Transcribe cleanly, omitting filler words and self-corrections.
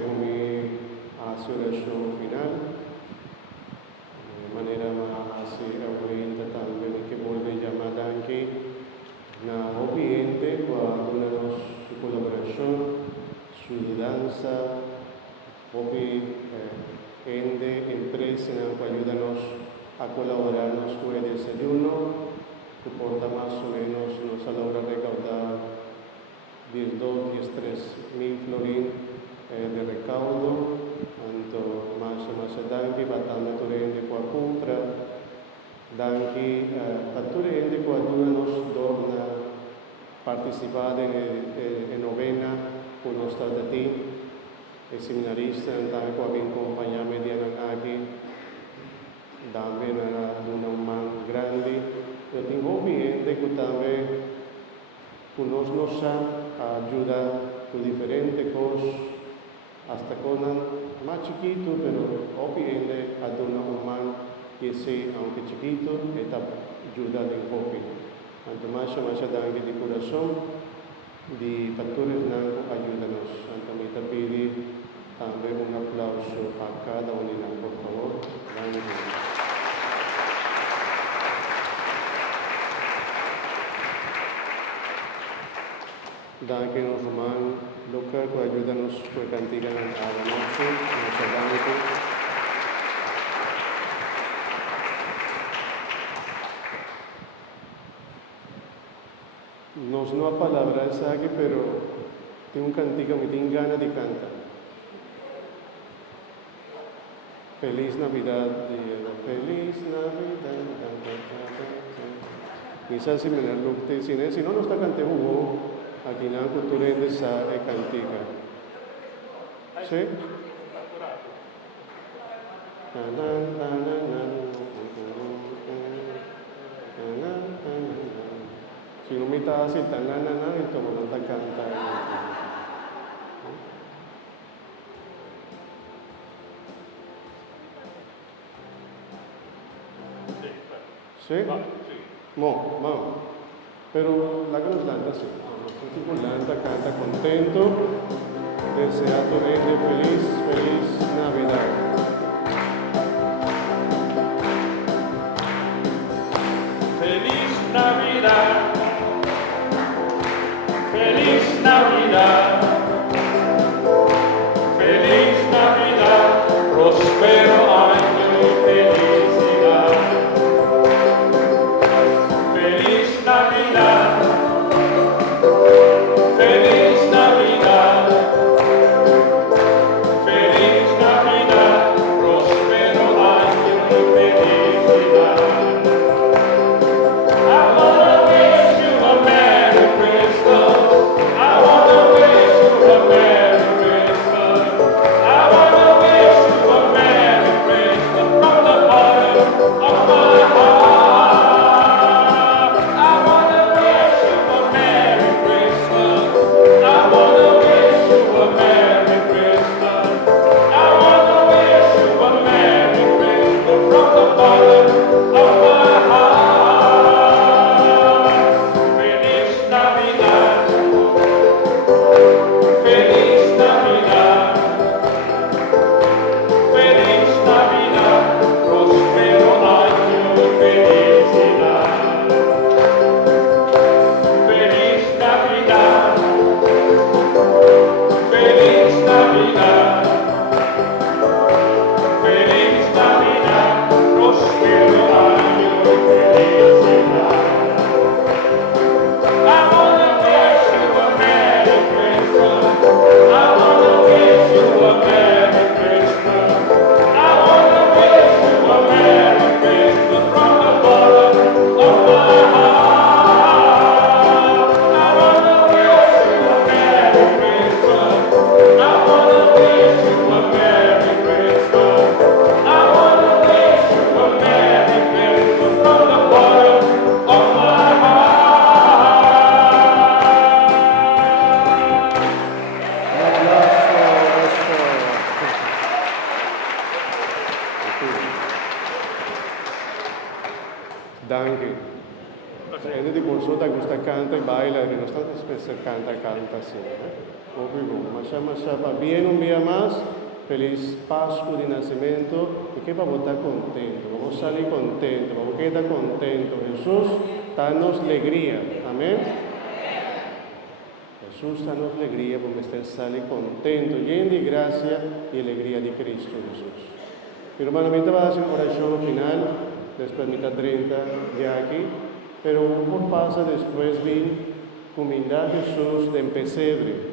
kami oración final. De manera hace aumenta también que vuelve llamada aquí na obediente kwa una su colaboración, su danza, ende empresa que ayúdanos a colaborarnos con el desayuno, que porta más o menos nos logra recaudar 12, 13,000 florín de recaudo, tanto más danke batame torrente qua compra, danke torrente qua nos dorna participare in novena con nostra dati e seminarista anche qua ben accompagname di anaki dambe na una man grandi e tengo bien de que nos ayuda con diferentes cosas, hasta con más chiquito, pero obviamente ayuda a un man que sea, aunque chiquito, esta ayuda de hobby. Tanto más danke de corazón, de factores blanco, ayúdanos. Tanto me te pide también un aplauso a cada uno, por favor. Gracias. Danke nos Román Luca, que ayúdanos con cantiga a la noche, nos danke. Nos no a palabras aquí, pero tengo un cantiga, me tengo ganas de cantar. Feliz Navidad, feliz Navidad. Quizás si me lo que si no está cantando aquí en la cultura de esa cantiga. ¿Sí? Si no me está así tan entonces no está cantando. ¿Sí? Vamos. Pero la que nos landa, sí. Landa, canta contento. Desea torrente feliz Navidad. Feliz Navidad. Feliz Navidad. Feliz Navidad. Prospero año y felicidad. Feliz Navidad. Feliz Navidad. Feliz Navidad. Prospero año y felicidad. I wanna wish you a Merry Christmas. I wanna wish you a Merry Christmas. I wanna wish you a Merry Christmas from the bottom of my heart. I wanna wish you a Merry Christmas. I wanna wish you a Merry Christmas. I wanna wish you a Merry Christmas from the bottom of my heart. Feliz Navidad. Feliz Navidad. Feliz Navidad. Prospero año y felicidad. Feliz Navidad. Feliz Navidad. Feliz Navidad. Prospero año y felicidad. I wanna wish you a Merry Christmas. I wanna wish you a Merry Christmas. I wanna wish you a Merry Christmas from the bottom of my heart. I wanna wish you a Merry Christmas. I wanna wish you a Merry Christmas. I wanna wish you a Merry Christmas from the bottom of my heart. Un aplauso. Danke. Gente di consulta gusta canta e baila, que no está spesso canta assim, né? Masha, bien un día más, feliz Pascua de nacimiento, y que vamos a estar contentos, vamos a salir contentos, vamos a estar contentos. Jesús, danos alegría, amén. Jesús, danos alegría, porque usted sale contento, lleno de gracia y alegría de Cristo Jesús. Mi hermano, ahorita va a hacer una oración final, después mitad 30 de aquí, pero por pasa después vi comida Jesús de pesebre.